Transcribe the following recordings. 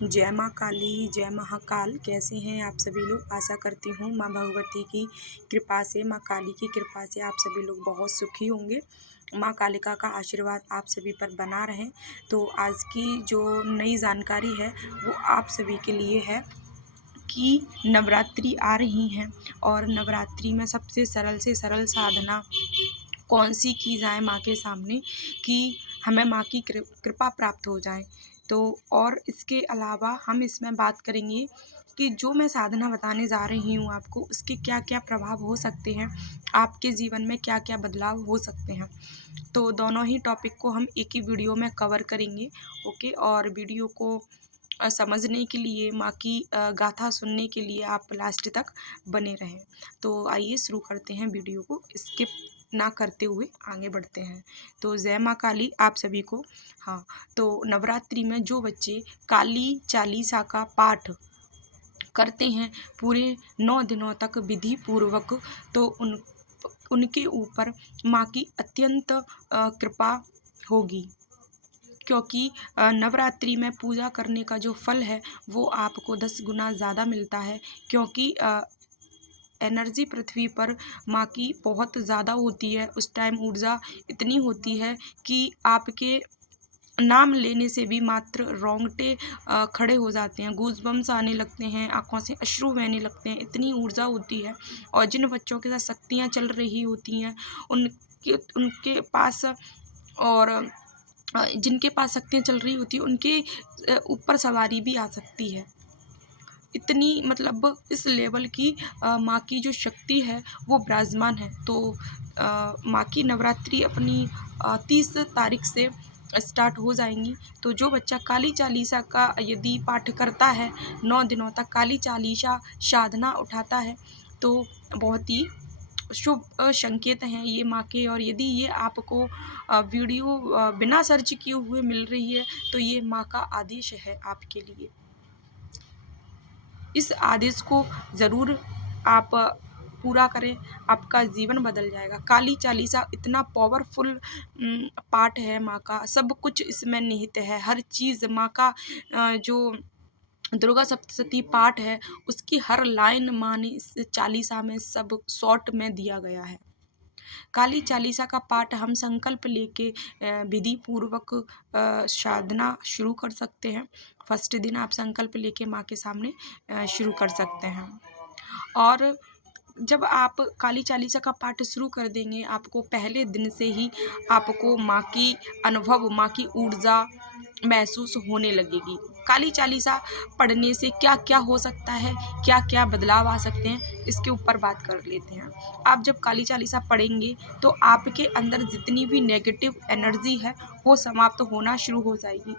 जय माँ काली, जय महाकाल। कैसे हैं आप सभी लोग? आशा करती हूँ माँ भगवती की कृपा से, माँ काली की कृपा से आप सभी लोग बहुत सुखी होंगे। माँ कालिका का आशीर्वाद आप सभी पर बना रहे। तो आज की जो नई जानकारी है वो आप सभी के लिए है कि नवरात्रि आ रही हैं और नवरात्रि में सबसे सरल से सरल साधना कौन सी की जाए माँ के सामने कि हमें माँ की कृपा प्राप्त हो जाए। तो और इसके अलावा हम इसमें बात करेंगे कि जो मैं साधना बताने जा रही हूँ आपको, उसके क्या क्या प्रभाव हो सकते हैं, आपके जीवन में क्या क्या बदलाव हो सकते हैं। तो दोनों ही टॉपिक को हम एक ही वीडियो में कवर करेंगे। ओके, और वीडियो को समझने के लिए, माँ की गाथा सुनने के लिए आप लास्ट तक बने रहें। तो आइए शुरू करते हैं वीडियो को, स्किप ना करते हुए आगे बढ़ते हैं। तो जय माँ काली आप सभी को। हाँ, तो नवरात्रि में जो बच्चे काली चालीसा का पाठ करते हैं पूरे 9 दिनों तक विधि पूर्वक, तो उनके ऊपर माँ की अत्यंत कृपा होगी, क्योंकि नवरात्रि में पूजा करने का जो फल है वो आपको 10 गुना ज़्यादा मिलता है। क्योंकि एनर्जी पृथ्वी पर माँ की बहुत ज़्यादा होती है। उस टाइम ऊर्जा इतनी होती है कि आपके नाम लेने से भी मात्र रोंगटे खड़े हो जाते हैं, गूज़बम्स आने लगते हैं, आँखों से अश्रु बहने लगते हैं, इतनी ऊर्जा होती है। और जिन बच्चों के साथ शक्तियाँ चल रही होती हैं उनके उनके पास, और जिनके पास शक्तियाँ चल रही होती हैं उनके ऊपर सवारी भी आ सकती है। इतनी मतलब इस लेवल की माँ की जो शक्ति है वो विराजमान है। तो माँ की नवरात्रि अपनी 30 तारीख से स्टार्ट हो जाएंगी। तो जो बच्चा काली चालीसा का यदि पाठ करता है, 9 दिनों तक काली चालीसा साधना उठाता है, तो बहुत ही शुभ संकेत हैं ये माँ के। और यदि ये आपको वीडियो बिना सर्च किए हुए मिल रही है तो ये माँ का आदेश है आपके लिए। इस आदेश को ज़रूर आप पूरा करें, आपका जीवन बदल जाएगा। काली चालीसा इतना पावरफुल पार्ट है माँ का, सब कुछ इसमें निहित है। हर चीज़ माँ का जो दुर्गा सप्तशती पाठ है उसकी हर लाइन माँ ने इस चालीसा में सब शॉर्ट में दिया गया है। काली चालीसा का पाठ हम संकल्प लेके विधि पूर्वक साधना शुरू कर सकते हैं। फर्स्ट दिन आप संकल्प लेके माँ के सामने शुरू कर सकते हैं। और जब आप काली चालीसा का पाठ शुरू कर देंगे, आपको पहले दिन से ही आपको माँ की अनुभव, माँ की ऊर्जा महसूस होने लगेगी। काली चालीसा पढ़ने से क्या क्या हो सकता है, क्या क्या बदलाव आ सकते हैं, इसके ऊपर बात कर लेते हैं। आप जब काली चालीसा पढ़ेंगे तो आपके अंदर जितनी भी नेगेटिव एनर्जी है वो समाप्त होना शुरू हो जाएगी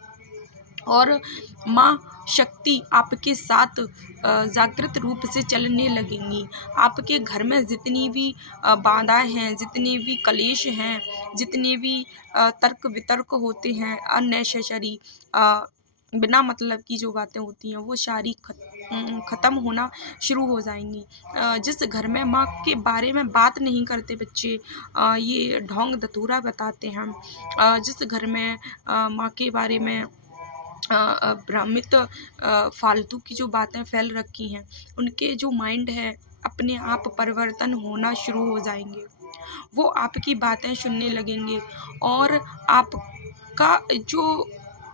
और माँ शक्ति आपके साथ जागृत रूप से चलने लगेंगी। आपके घर में जितनी भी बाधाएं हैं, जितने भी कलेश हैं, जितने भी तर्क वितर्क होते हैं, अननेसेसरी बिना मतलब की जो बातें होती हैं वो सारी ख़त्म होना शुरू हो जाएंगी। जिस घर में माँ के बारे में बात नहीं करते बच्चे, ये ढोंग धतूरा बताते हैं, जिस घर में माँ के बारे में भ्रमित फालतू की जो बातें फैल रखी हैं, उनके जो माइंड है अपने आप परिवर्तन होना शुरू हो जाएंगे। वो आपकी बातें सुनने लगेंगे और आपका जो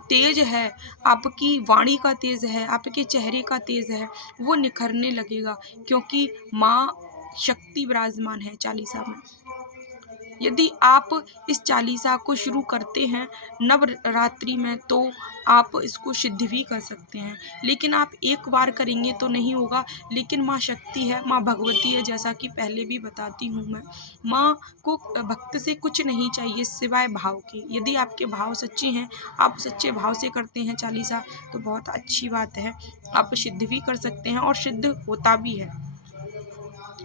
तेज है, आपकी वाणी का तेज है, आपके चेहरे का तेज है, वो निखरने लगेगा, क्योंकि माँ शक्ति विराजमान है चालीसा में। यदि आप इस चालीसा को शुरू करते हैं नवरात्रि में तो आप इसको सिद्ध भी कर सकते हैं। लेकिन आप एक बार करेंगे तो नहीं होगा। लेकिन माँ शक्ति है, माँ भगवती है, जैसा कि पहले भी बताती हूँ मैं। माँ को भक्त से कुछ नहीं चाहिए सिवाय भाव के। यदि आपके भाव सच्चे हैं, आप सच्चे भाव से करते हैं चालीसा, तो बहुत अच्छी बात है, आप सिद्ध भी कर सकते हैं और सिद्ध होता भी है।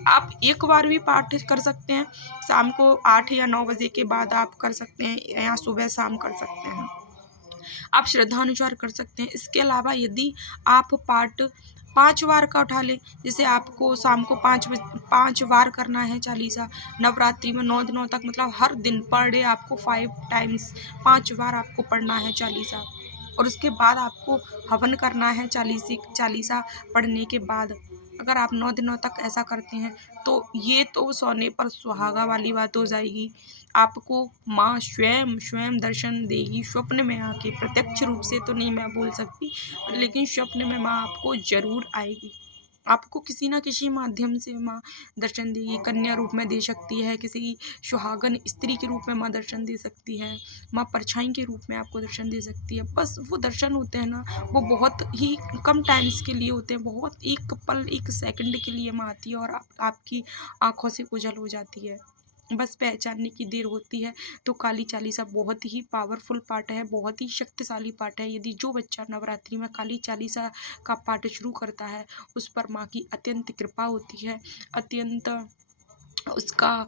आप एक बार भी पाठ कर सकते हैं, शाम को 8 या 9 बजे के बाद आप कर सकते हैं, या सुबह शाम कर सकते हैं, आप श्रद्धानुसार कर सकते हैं। इसके अलावा यदि आप पाठ 5 बार का उठा लें, जैसे आपको शाम को 5 बार करना है चालीसा नवरात्रि में 9 दिनों तक, मतलब हर दिन पर डे आपको 5 टाइम्स 5 बार आपको पढ़ना है चालीसा। और उसके बाद आपको हवन करना है चालीसा पढ़ने के बाद। अगर आप 9 दिनों तक ऐसा करते हैं तो ये तो सोने पर सुहागा वाली बात हो जाएगी। आपको माँ स्वयं स्वयं दर्शन देगी स्वप्न में आके, प्रत्यक्ष रूप से तो नहीं मैं बोल सकती, लेकिन स्वप्न में माँ आपको ज़रूर आएगी। आपको किसी न किसी माध्यम से माँ दर्शन देगी, कन्या रूप में दे सकती है, किसी सुहागन स्त्री के रूप में माँ दर्शन दे सकती है, माँ परछाई के रूप में आपको दर्शन दे सकती है। बस वो दर्शन होते हैं ना, वो बहुत ही कम टाइम्स के लिए होते हैं, बहुत एक पल, एक सेकंड के लिए माँ आती है और आपकी आँखों से ओझल हो जाती है। बस पहचानने की देर होती है। तो काली चालीसा बहुत ही पावरफुल पाठ है, बहुत ही शक्तिशाली पाठ है। यदि जो बच्चा नवरात्रि में काली चालीसा का पाठ शुरू करता है, उस पर माँ की अत्यंत कृपा होती है, अत्यंत उसका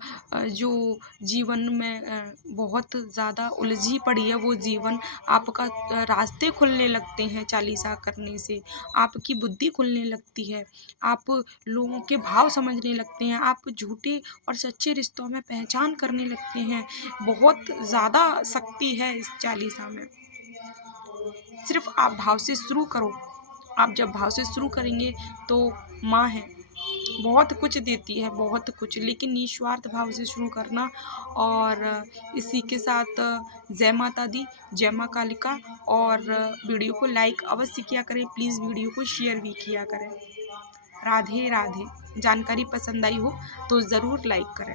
जो जीवन में बहुत ज़्यादा उलझी पड़ी है वो जीवन, आपका रास्ते खुलने लगते हैं चालीसा करने से, आपकी बुद्धि खुलने लगती है, आप लोगों के भाव समझने लगते हैं, आप झूठे और सच्चे रिश्तों में पहचान करने लगते हैं। बहुत ज़्यादा शक्ति है इस चालीसा में। सिर्फ आप भाव से शुरू करो। आप जब भाव से शुरू करेंगे तो माँ है, बहुत कुछ देती है, बहुत कुछ, लेकिन निस्वार्थ भाव से शुरू करना। और इसी के साथ जय माता दी, जय माँ कालिका। और वीडियो को लाइक अवश्य किया करें, प्लीज़ वीडियो को शेयर भी किया करें। राधे राधे। जानकारी पसंद आई हो तो ज़रूर लाइक करें।